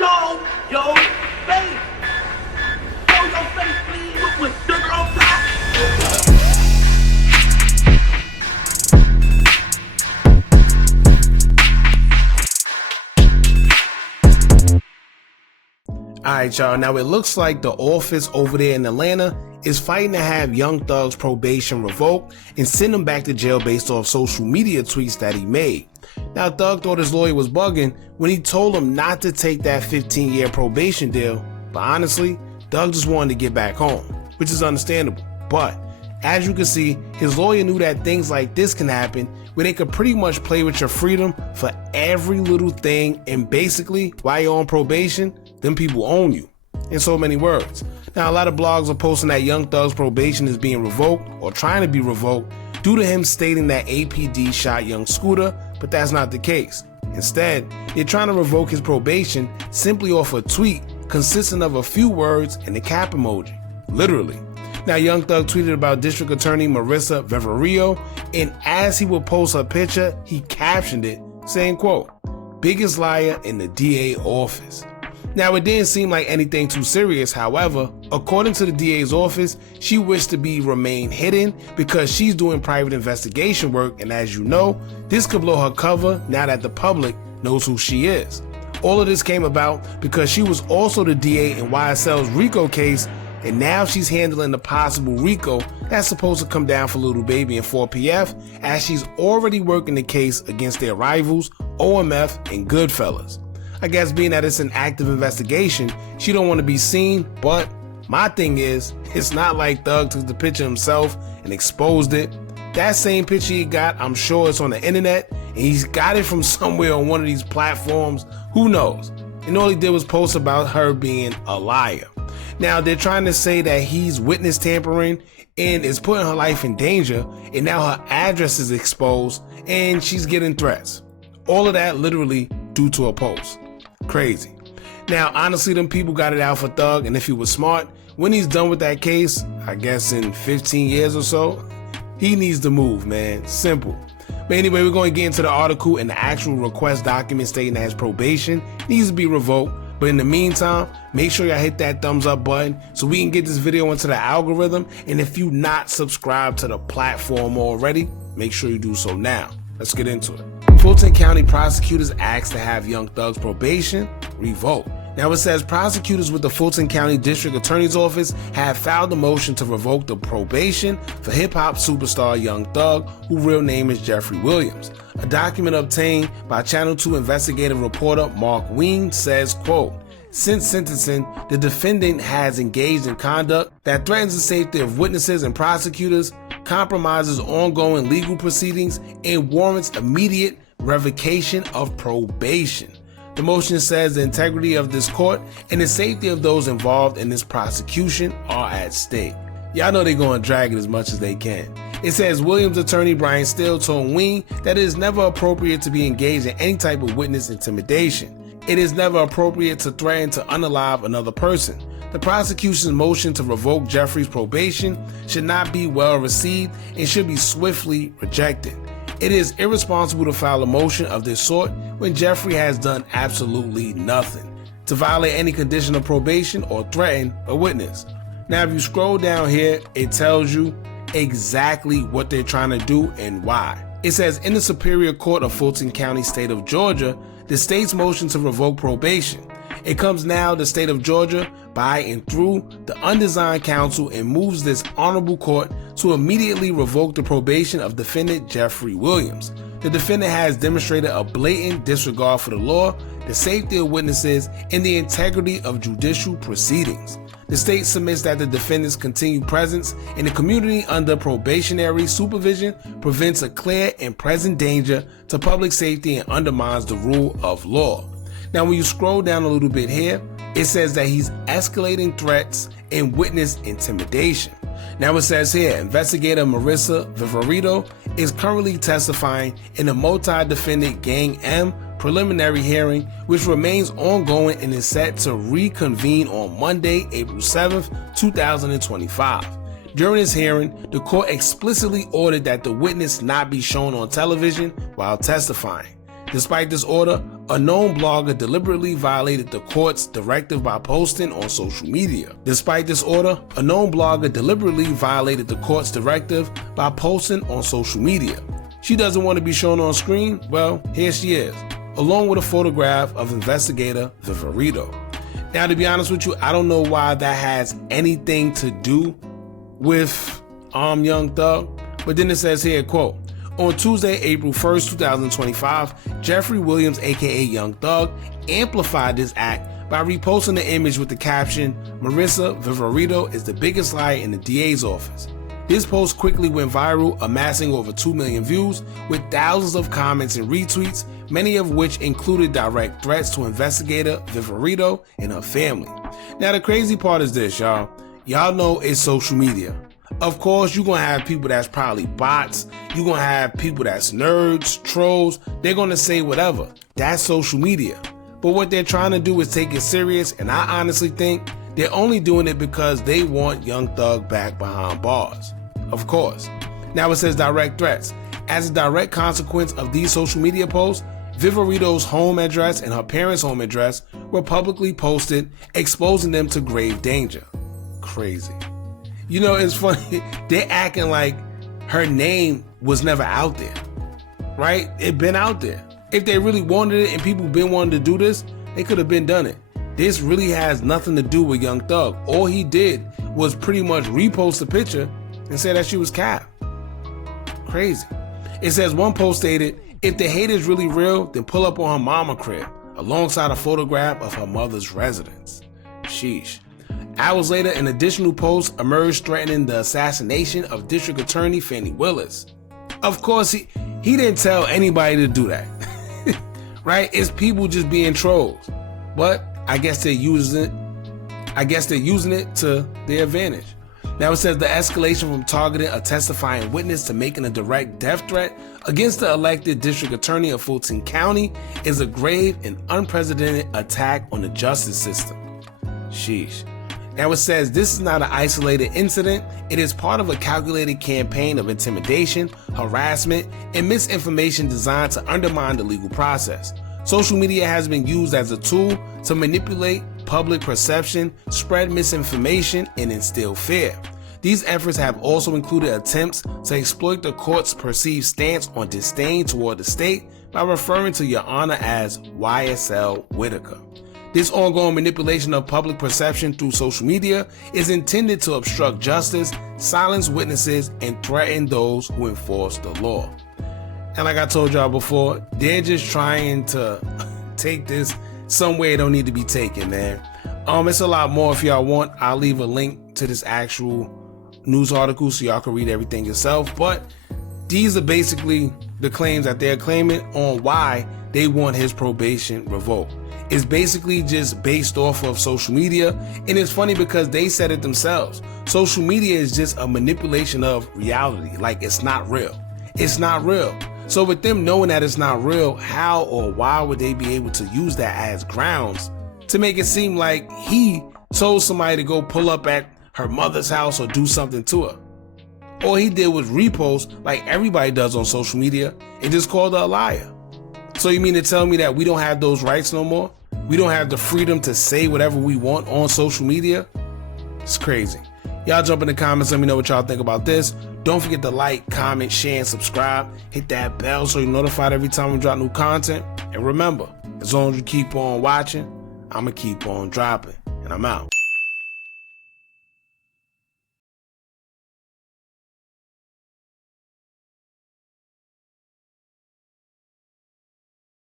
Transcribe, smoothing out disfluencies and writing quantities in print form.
Show your face. Show your face, please, with sugar on top. Alright y'all, now it looks like the office over there in Atlanta is fighting to have Young Thug's probation revoked and send him back to jail based off social media tweets that he made. Now Thug thought his lawyer was bugging when he told him not to take that 15-year probation deal, but honestly, Thug just wanted to get back home, which is understandable. But as you can see, his lawyer knew that things like this can happen where they could pretty much play with your freedom for every little thing, and basically while you're on probation, them people own you, in so many words. Now a lot of blogs are posting that Young Thug's probation is being revoked or trying to be revoked due to him stating that APD shot young Scooter, but that's not the case. Instead, they're trying to revoke his probation simply off a tweet consisting of a few words and a cap emoji, literally. Now Young Thug tweeted about District Attorney Marissa Viverio, and as he would post her picture, he captioned it saying, quote, "Biggest liar in the DA office." Now it didn't seem like anything too serious. However, according to the DA's office, she wished to remain hidden because she's doing private investigation work, and as you know, this could blow her cover now that the public knows who she is. All of this came about because she was also the DA in YSL's RICO case, and now she's handling the possible RICO that's supposed to come down for Little Baby and 4PF, as she's already working the case against their rivals OMF and Goodfellas. I guess being that it's an active investigation, she don't want to be seen, but my thing is, it's not like Thug took the picture himself and exposed it. That same picture he got, I'm sure it's on the internet, and he's got it from somewhere on one of these platforms, who knows? And all he did was post about her being a liar. Now they're trying to say that he's witness tampering and is putting her life in danger, and now her address is exposed and she's getting threats. All of that literally due to a post. Crazy. Now honestly, them people got it out for Thug, and if he was smart, when he's done with that case, I guess in 15 years or so, he needs to move, man. Simple. But anyway, we're going to get into the article and the actual request document stating that his probation needs to be revoked. But in the meantime, make sure y'all hit that thumbs up button so we can get this video into the algorithm. And if you not subscribed to the platform already, make sure you do so now. Let's get into it. Fulton County prosecutors asked to have Young Thug's probation revoked. Now it says prosecutors with the Fulton County District Attorney's Office have filed a motion to revoke the probation for hip-hop superstar Young Thug, whose real name is Jeffrey Williams. A document obtained by Channel 2 investigative reporter Mark Ween says, quote, "Since sentencing, the defendant has engaged in conduct that threatens the safety of witnesses and prosecutors, compromises ongoing legal proceedings, and warrants immediate revocation of probation. The motion says the integrity of this court and the safety of those involved in this prosecution are at stake." Y'all know they're going to drag it as much as they can. It says Williams attorney Brian Steele told Ween that it is never appropriate to be engaged in any type of witness intimidation. It is never appropriate to threaten to unalive another person. The prosecution's motion to revoke Jeffrey's probation should not be well received and should be swiftly rejected. It is irresponsible to file a motion of this sort when Jeffrey has done absolutely nothing to violate any condition of probation or threaten a witness. Now, if you scroll down here, it tells you exactly what they're trying to do and why. It says in the Superior Court of Fulton County, state of Georgia, the state's motion to revoke probation. It comes now the state of Georgia by and through the undesigned counsel and moves this honorable court to immediately revoke the probation of defendant Jeffrey Williams. The defendant has demonstrated a blatant disregard for the law, the safety of witnesses, and the integrity of judicial proceedings. The state submits that the defendant's continued presence in the community under probationary supervision prevents a clear and present danger to public safety and undermines the rule of law. Now, when you scroll down a little bit here, it says that he's escalating threats and witness intimidation. Now it says here, investigator Marissa Viverio is currently testifying in a multi-defendant Gang M preliminary hearing, which remains ongoing and is set to reconvene on Monday, April 7th, 2025. During this hearing, the court explicitly ordered that the witness not be shown on television while testifying. Despite this order, a known blogger deliberately violated the court's directive by posting on social media. Despite this order, a known blogger deliberately violated the court's directive by posting on social media. She doesn't want to be shown on screen? Well, here she is, along with a photograph of investigator Viverito. Now, to be honest with you, I don't know why that has anything to do with Young Thug, but then it says here, quote, on Tuesday, April 1st, 2025, Jeffrey Williams, aka Young Thug, amplified this act by reposting the image with the caption, Marissa Viverito is the biggest liar in the DA's office. This post quickly went viral, amassing over 2 million views, with thousands of comments and retweets, many of which included direct threats to investigator Viverito and her family. Now, the crazy part is this, y'all. Y'all know it's social media. Of course, you're going to have people that's probably bots. You're going to have people that's nerds, trolls. They're going to say whatever. That's social media. But what they're trying to do is take it serious, and I honestly think they're only doing it because they want Young Thug back behind bars. Of course. Now it says direct threats. As a direct consequence of these social media posts, Viverito's home address and her parents' home address were publicly posted, exposing them to grave danger. Crazy. You know, it's funny, they're acting like her name was never out there, right? It been out there. If they really wanted it and people been wanting to do this, they could have been done it. This really has nothing to do with Young Thug. All he did was pretty much repost the picture and say that she was cap. Crazy. It says one post stated, if the hate is really real, then pull up on her mama crib alongside a photograph of her mother's residence. Sheesh. Hours later, an additional post emerged threatening the assassination of District Attorney Fannie Willis. Of course, he didn't tell anybody to do that, right? It's people just being trolls. But I guess they're using it to their advantage. Now it says the escalation from targeting a testifying witness to making a direct death threat against the elected District Attorney of Fulton County is a grave and unprecedented attack on the justice system. Sheesh. Now it says this is not an isolated incident. It is part of a calculated campaign of intimidation, harassment, and misinformation designed to undermine the legal process. Social media has been used as a tool to manipulate public perception, spread misinformation, and instill fear. These efforts have also included attempts to exploit the court's perceived stance on disdain toward the state by referring to Your Honor as YSL Whitaker. This ongoing manipulation of public perception through social media is intended to obstruct justice, silence witnesses, and threaten those who enforce the law. And like I told y'all before, they're just trying to take this somewhere it don't need to be taken, man. It's a lot more. If y'all want, I'll leave a link to this actual news article so y'all can read everything yourself. But these are basically the claims that they're claiming on why they want his probation revoked. It's basically just based off of social media. And it's funny because they said it themselves. Social media is just a manipulation of reality. Like, it's not real. It's not real. So with them knowing that it's not real, how or why would they be able to use that as grounds to make it seem like he told somebody to go pull up at her mother's house or do something to her? All he did was repost like everybody does on social media and just called her a liar. So you mean to tell me that we don't have those rights no more? We don't have the freedom to say whatever we want on social media? It's crazy. Y'all jump in the comments, let me know what y'all think about this. Don't forget to like, comment, share, and subscribe. Hit that bell so you're notified every time we drop new content. And remember, as long as you keep on watching, I'ma keep on dropping. And I'm out.